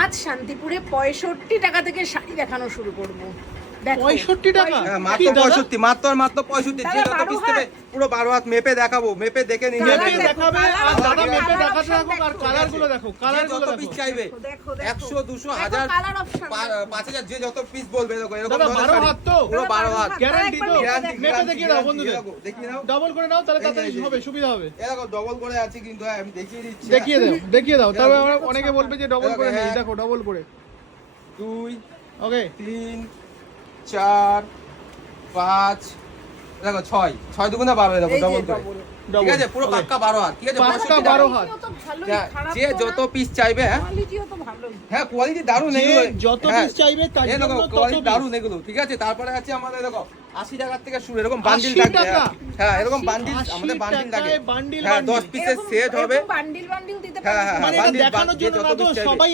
আজ শান্তিপুরে 65 টাকা থেকে শাড়ি দেখানো শুরু করবো। 65 টাকা? মাত্র 65, মাত্র 65। যে যত পিস নেবে পুরো 12 হাত মেপে দেখাবো, মেপে দেখে নিন। মেপে দেখাবে আর দাদা মেপে দেখাতে থাকুক আর কালার গুলো দেখো, কালার গুলো যত দেখো। পিস চাইবে 100 200 1000 5000 যে যত পিস বলবে দেখো এরকম দাদা 12 হাত তো? পুরো 12 হাত গ্যারান্টি তো? গ্যারান্টি মেপে দেখিয়ে দাও বন্ধুদের, দেখিয়ে নাও, ডাবল করে নাও তাহলে তাড়াতাড়ি হবে, সুবিধা হবে। এরকম ডবল করে আছে কিন্তু আমি দেখিয়ে দিচ্ছি। দেখিয়ে দাও তবে আমরা অনেকে বলবে যে ডবল করে নেই, দেখো ডবল করে। 2 ওকে 3 4 5 দেখো 6 দুগুণে 12 দেখো ডবল করে। ঠিক আছে পুরো পাক্কা 12 হাত। ঠিক আছে পাক্কা 12 হাত। যে যত পিস চাইবে, কোয়ালিটিও তো ভালোই। হ্যাঁ কোয়ালিটি দারুণ যে এগুলো, যত পিস চাইবে তার এই দেখো জন্য তত কোয়ালিটি পিস। দারুণ এগুলো। ঠিক আছে তারপরে আছে আমাদের দেখো 80 টাকা থেকে শুরু, এরকম বান্ডিল 80 থাকবে। টাকা? হ্যাঁ এরকম বান্ডিল 80 আমাদের বান্ডিল থাকে। টাকায় বান্ডিল হ্যাঁ 10 বান্ডিল। পিসের সেট হবে। বান্ডিল দিতে হ্যাঁ পারবে। হ্যাঁ মানে এটা বান্ডিল দেখানোর জন্য যত না তো, পিস চাইবে। সবাই